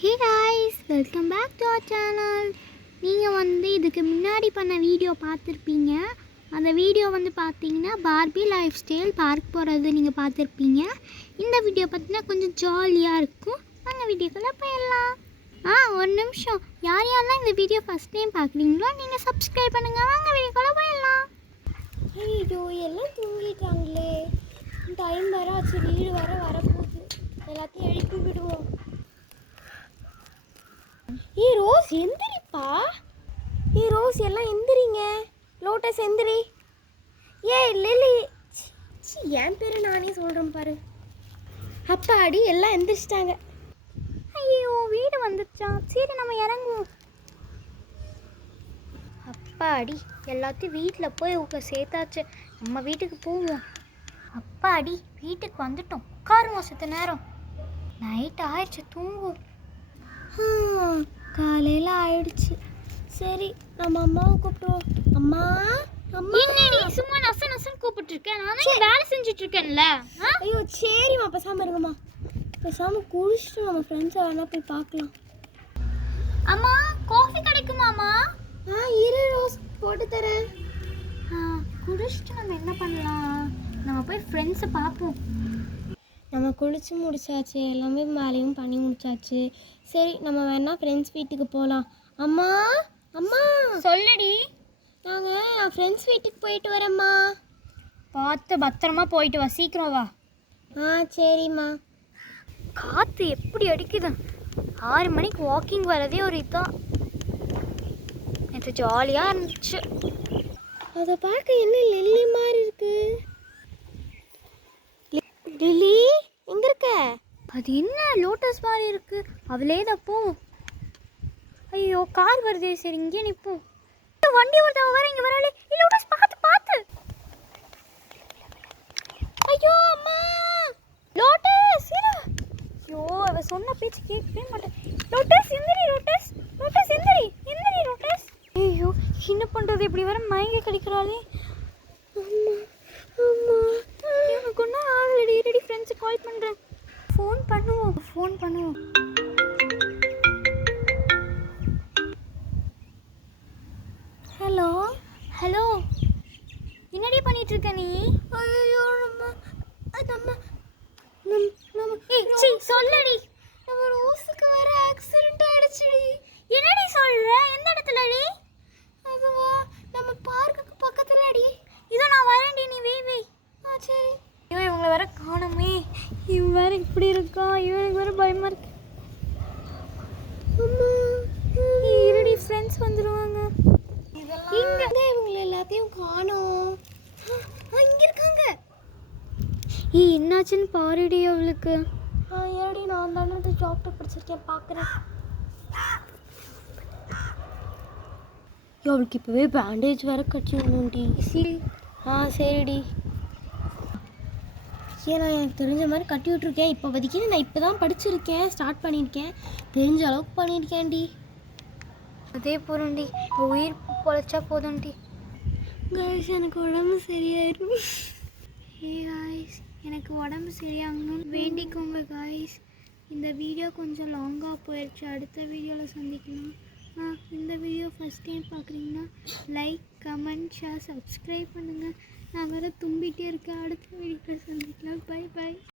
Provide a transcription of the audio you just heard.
Hey guys, welcome back to our channel. நீங்கள் இதுக்கு முன்னாடி பண்ண வீடியோ பார்த்துருப்பீங்க. அந்த வீடியோ பார்த்தீங்கன்னா பார்பி லைஃப் ஸ்டைல் பார்க் போகிறது நீங்கள் பார்த்துருப்பீங்க. இந்த வீடியோ பார்த்தீங்கன்னா கொஞ்சம் ஜாலியாக இருக்கும். அந்த வீடியோக்குள்ளே போயிடலாம். ஒரு நிமிஷம், யார் யாரெல்லாம் இந்த வீடியோ ஃபஸ்ட் டைம் பார்க்குறீங்களோ நீங்கள் சப்ஸ்கிரைப் பண்ணுங்கள். வாங்க வீடியோக்குள்ளே போயிடலாம். ஐயோ, எல்லாம் தூங்கிட்டாங்களே. டைம் வர ஆச்சு, வீடு வரப்போகுது. எல்லாத்தையும் எழுப்பி விடுவோம். ரோஸ் எந்திரிப்பா. ரோஸ் எல்லாம் எந்திரிங்க. லோட்டஸ் எந்திரி. லிலி, என் பேரை நானே சொல்கிறேன் பாரு. அப்பாடி, எல்லாம் எந்திரிச்சிட்டாங்க. ஐயோ, வீடு வந்துச்சா. சரி, நம்ம இறங்குவோம். அப்பாடி, எல்லாத்தையும் வீட்டில் போய் சேர்த்தாச்சு. நம்ம வீட்டுக்கு போவோம். அப்பாடி, வீட்டுக்கு வந்துட்டோம். உட்காருவோம் செத்த நேரம். நைட் ஆயிடுச்சு, தூங்குவோம். காலையில் ஆயிடுச்சு. சரி, நம்ம அம்மாவை கூப்பிடுவோம். அம்மா, அம்மா. என்னடி சும்மா நச நசன்னு கூப்பிட்டு இருக்கேன்? நான் தான் வேலை செஞ்சுட்டு இருக்கேன்ல. ஐயோ, சரிம்மா, பேசாமல் இருங்கம்மா. பேசாமல் குளிச்சுட்டு நம்ம ஃப்ரெண்ட்ஸை வேணா போய் பார்க்கலாம். அம்மா, காஃபி கிடைக்குமாம்மா? இரு ரோஸ், போட்டு தரேன். குடிச்சிட்டு நம்ம என்ன பண்ணலாம்? நம்ம போய் ஃப்ரெண்ட்ஸை பார்ப்போம். நம்ம குளிச்சு முடிச்சாச்சு, எல்லாமே மேலேயும் பண்ணி முடிச்சாச்சு. சரி, நம்ம வேணா ஃப்ரெண்ட்ஸ் வீட்டுக்கு போகலாம். அம்மா, அம்மா. சொல்லுடி. நாங்கள் ஃப்ரெண்ட்ஸ் வீட்டுக்கு போயிட்டு வரேம்மா. பார்த்து பத்திரமா போயிட்டு வா, சீக்கிரம் வா. சரிம்மா. காற்று எப்படி அடிக்குது. 6 மணிக்கு வாக்கிங் வரதே ஒரு இதான். நேற்று ஜாலியாக இருந்துச்சு. அதை பார்க்க என்ன லில்லி மாதிரி இருக்கு. லில்லி, எங்க இருக்க? அது என்ன லோட்டஸ் மாதிரி இருக்கு. அவளே தான் போ. ஐயோ, கார் வருதே. சரி, இங்கே நிற்போம். வண்டி ஒருத்தவ வர, இங்கே வராளே. லோட்டஸ், பார்த்து பார்த்து. ஐயோ அம்மா, லோட்டஸ் இரு. ஐயோ, அவ சொன்ன பேச்சு கேட்கவே மாட்டேன். லோட்டஸ் எந்திரி. லோட்டஸ், லோட்டஸ் எந்திரி. எந்திரி லோட்டஸ். ஐயோ, என்ன பண்ணுறது? இப்படி வர மயங்கி கிடைக்கிறாளே. எனக்கு ஒன்றும் ஆகலடி. ரெடி, ஃப்ரெண்ட்ஸுக்கு கால் பண்ணுறேன். ஃபோன் பண்ணுவோம். ஹலோ, என்னடி பண்ணிட்டு இருக்க நீ? ஐயோ, சொல்லடி. நம்ம ரோஸுக்கு வேற ஆக்சிடென்ட் ஆயிடுச்சுடி. என்னடி சொல்ற? எந்த இடத்துலடி? அதுவா, நம்ம பார்க்குக்கு பக்கத்துலடி. இதோ நான் வரேன்டி, நீ வை. சரி. ஐயோ, இவங்களை வேற காணுமே. இவன் வேற இப்படி இருக்கா. இவனுக்கு வேற பயமா இருக்கு. இருடி, ஃப்ரெண்ட்ஸ் வந்துருவாங்க. இங்க இவங்களை எல்லாத்தையும் காணோம். இங்க இருக்காங்க. என்னாச்சுன்னு பாருடி அவளுக்கு. ஏடி, நான் தானே டாக்டர் படிச்சிருக்கேன், பார்க்குறேன். அவளுக்கு இப்போவே பேண்டேஜ் வேற கட்டி விடணும்டி. சரிடி. நான் எனக்கு தெரிஞ்ச மாதிரி கட்டி விட்ருக்கேன். இப்போதைக்கு நான் இப்போ தான் படிச்சிருக்கேன், ஸ்டார்ட் பண்ணியிருக்கேன். தெரிஞ்ச அளவுக்கு பண்ணியிருக்கேன்டி. அதே போகிறோண்டி, உயிர் பொழைச்சா போதும்டி. காய்ஸ், எனக்கு உடம்பு சரியாயிரும். காய்ஸ், எனக்கு உடம்பு சரியாகணும்னு வேண்டிக்கோங்க காய்ஸ். இந்த வீடியோ கொஞ்சம் லாங்காக போயிடுச்சு. அடுத்த வீடியோவில் சந்திக்கலாம். இந்த வீடியோ ஃபஸ்ட் டைம் பார்க்குறீங்கன்னா லைக், கமெண்ட், ஷேர், சப்ஸ்கிரைப் பண்ணுங்கள். நான் வேறு தும்பிகிட்டே இருக்கேன். அடுத்த வீடியோவில் சந்திக்கலாம். பை.